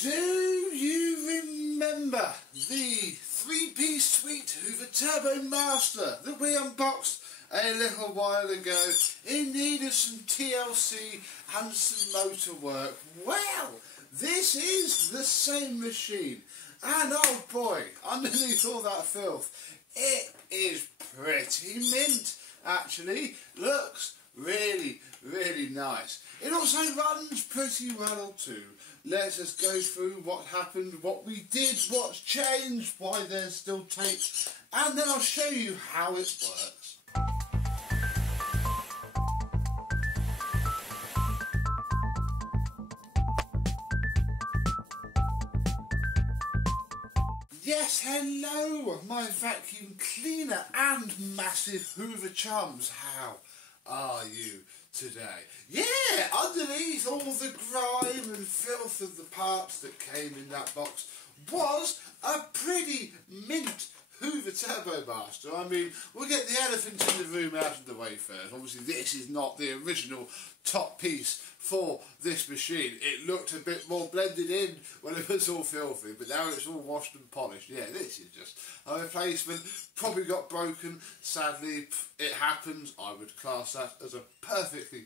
Do you remember the three-piece suite Hoover Turbomaster that we unboxed a little while ago in need of some TLC and some motor work? Well, this is the same machine, and oh boy, underneath all that filth, it is pretty mint. Actually, looks really nice. It also runs pretty well too. Let us go through what happened, what we did, what's changed, why there's still tape, and then I'll show you how it works. Yes, hello, my vacuum cleaner and massive Hoover chums. How are you today? Yeah, underneath all the grime and filth of the parts that came in that box was a pretty mint Hoover Turbomaster. I mean, we'll get the elephant in the room out of the way first. Obviously, this is not the original top piece for this machine. It looked a bit more blended in when it was all filthy, but now it's all washed and polished. Yeah, this is just a replacement. Probably got broken. Sadly, it happens. I would class that as a perfectly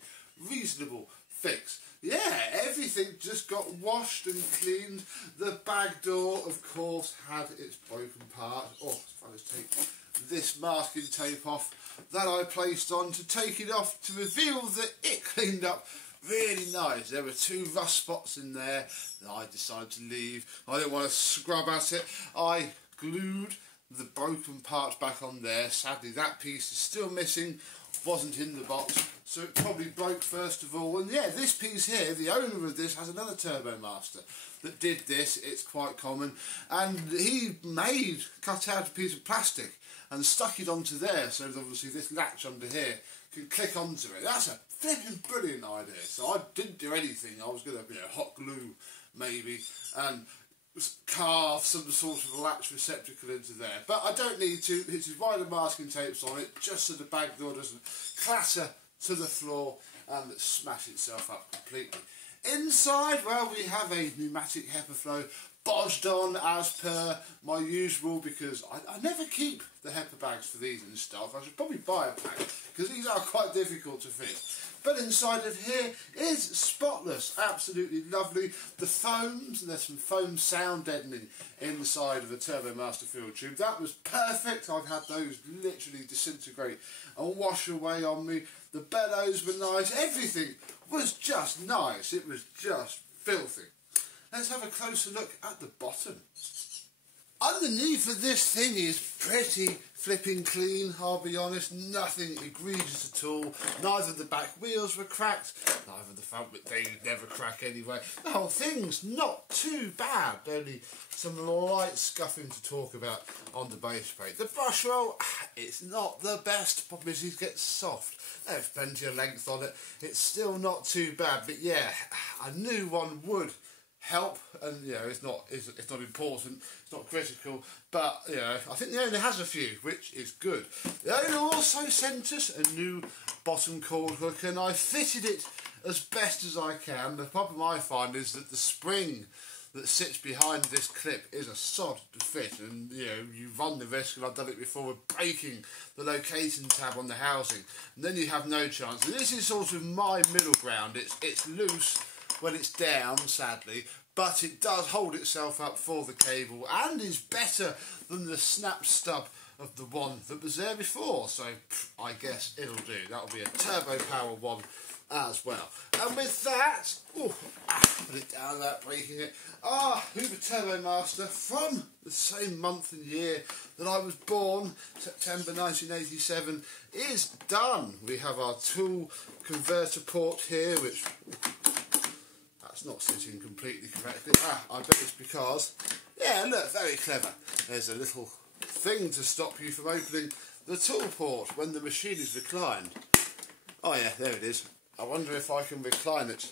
reasonable fix. Yeah, everything just got washed and cleaned. The bag door, of course, had its broken part. Oh, if I just take this masking tape off that I placed on to take it off to reveal that it cleaned up really nice. There were two rust spots in there that I decided to leave. I didn't want to scrub at it. I glued the broken parts back on there. Sadly, that piece is still missing. Wasn't in the box, so it probably broke first of all. And yeah, this piece here, the owner of this has another Turbomaster that did this. It's quite common, and he cut out a piece of plastic and stuck it onto there, so that obviously this latch under here can click onto it. That's a flipping brilliant idea. So I didn't do anything. I was going to, hot glue maybe and carve some sort of latch receptacle into there, but I don't need to. It's why the masking tape's on it, just so the bag door doesn't clatter to the floor and smash itself up completely. Inside, well, we have a pneumatic HEPA flow bodged on as per my usual, because I never keep the HEPA bags for these in stock. I should probably buy a pack, because these are quite difficult to fit. But inside of here is spotless, absolutely lovely. The foams, and there's some foam sound deadening inside of a Turbomaster field tube. That was perfect. I've had those literally disintegrate and wash away on me. The bellows were nice. Everything was just nice. It was just filthy. Let's have a closer look at the bottom. Underneath of this thing is pretty flipping clean, I'll be honest. Nothing egregious at all. Neither the back wheels were cracked, neither the front, but they never crack anyway. The whole thing's not too bad. Only some light scuffing to talk about on the base plate. The brush roll, it's not the best. Problem is it gets soft. There's plenty of length on it. It's still not too bad, but yeah, a new one would help, and it's not important, it's not critical, but I think the owner has a few, which is good. The owner also sent us a new bottom cord hook, and I fitted it as best as I can. The problem I find is that the spring that sits behind this clip is a sod to fit, and you run the risk, and I've done it before, of breaking the locating tab on the housing, and then you have no chance. And this is sort of my middle ground. It's loose when it's down, sadly, but it does hold itself up for the cable and is better than the snap stub of the one that was there before, so I guess it'll do. That'll be a turbo power one as well. And with that, put it down without breaking it, Hoover Turbomaster from the same month and year that I was born, September 1987, is done. We have our tool converter port here, which that's not sitting completely correctly. I bet it's because, look, very clever. There's a little thing to stop you from opening the tool port when the machine is reclined. Oh yeah, there it is. I wonder if I can recline it.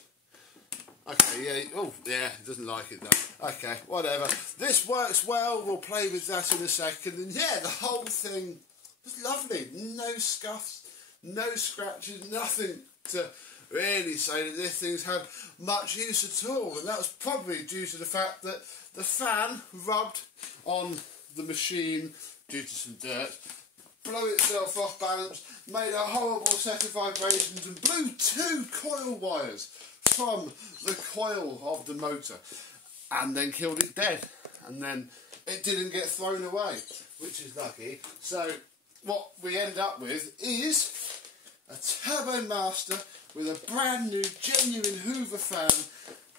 Okay, it doesn't like it though. Okay, whatever. This works well, we'll play with that in a second. And yeah, the whole thing was lovely. No scuffs, no scratches, nothing to really say that this thing's had much use at all, and that was probably due to the fact that the fan rubbed on the machine due to some dirt, blew itself off balance, made a horrible set of vibrations and blew 2 coil wires from the coil of the motor and then killed it dead, and then it didn't get thrown away, which is lucky. So what we end up with is a Turbomaster with a brand new genuine Hoover fan,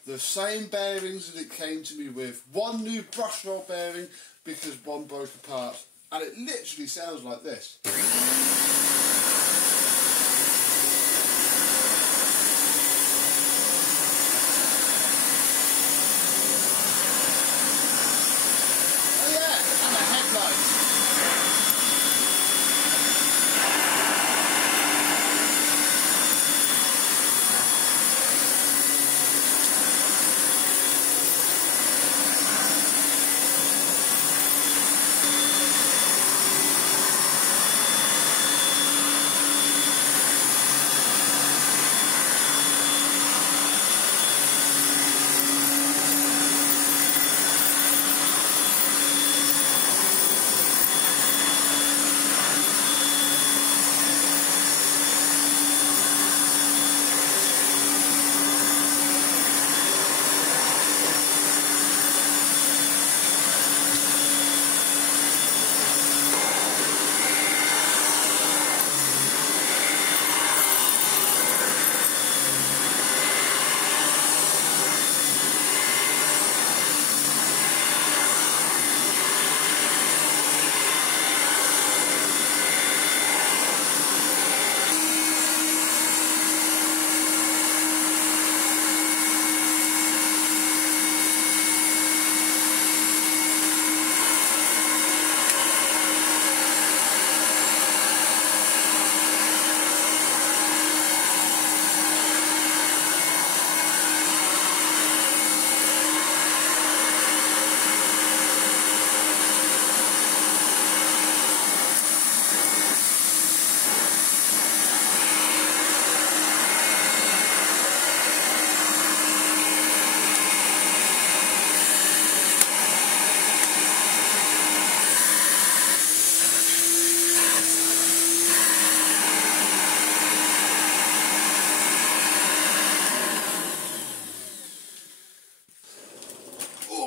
the same bearings that it came to me with, 1 new brush roll bearing because 1 broke apart, and it literally sounds like this. Oh yeah, and a headlight.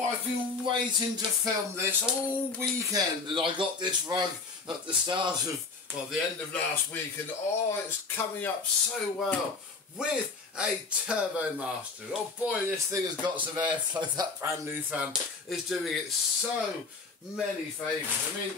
I've been waiting to film this all weekend, and I got this rug at the start of, well, the end of last week, and oh, it's coming up so well with a Turbomaster. Oh boy, this thing has got some airflow. That brand new fan is doing it so many favours. I mean,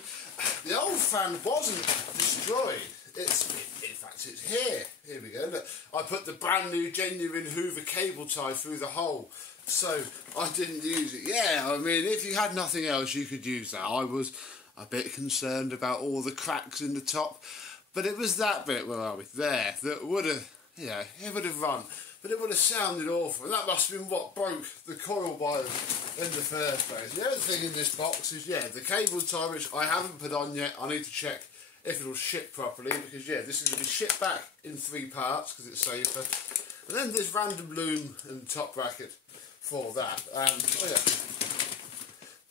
the old fan wasn't destroyed. In fact, it's here. Here we go. Look, I put the brand new genuine Hoover cable tie through the hole, so I didn't use it. Yeah, I mean, if you had nothing else, you could use that. I was a bit concerned about all the cracks in the top, but it was that bit, where are we? There, that would have, yeah, it would have run, but it would have sounded awful, and that must have been what broke the coil wires in the first place. The other thing in this box is, yeah, the cable tie, which I haven't put on yet. I need to check if it'll ship properly, because yeah, this is going to be shipped back in 3 parts because it's safer. And then this random loom and top bracket for that, and oh yeah,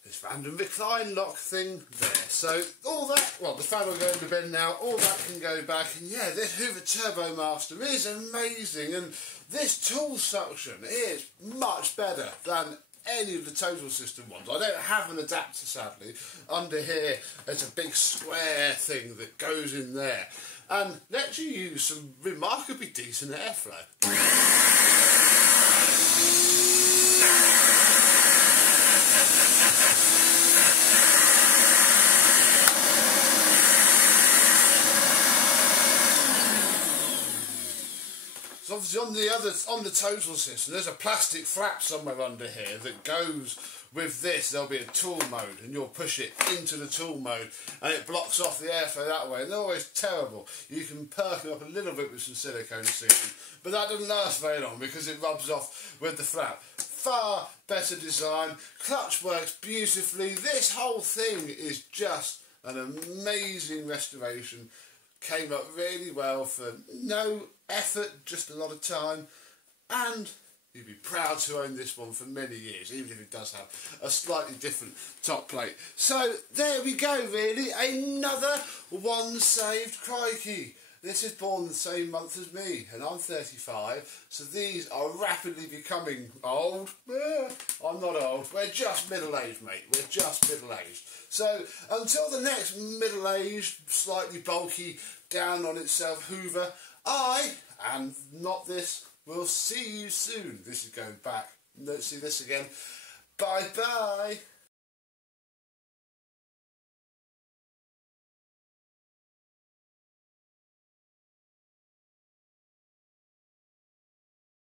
this random recline lock thing there. So all that, well, the fan will go in the bin now, all that can go back, and yeah, this Hoover Turbomaster is amazing, and this tool suction is much better than any of the Total System ones. I don't have an adapter, sadly. Under here there's a big square thing that goes in there and lets you use some remarkably decent airflow. So obviously on the Total System, there's a plastic flap somewhere under here that goes with this. There'll be a tool mode, and you'll push it into the tool mode, and it blocks off the airflow that way. And they're always terrible. You can perk them up a little bit with some silicone sealing, but that doesn't last very long because it rubs off with the flap. Far better design. Clutch works beautifully. This whole thing is just an amazing restoration. came up really well for no effort, just a lot of time, and you'd be proud to own this one for many years, even if it does have a slightly different top plate. So there we go, really, another one saved. Crikey. This is born the same month as me, and I'm 35, so these are rapidly becoming old. I'm not old, we're just middle-aged, mate, we're just middle-aged. So, until the next middle-aged, slightly bulky, down on itself Hoover, I, and not this, will see you soon. This is going back. Let's see this again. Bye-bye.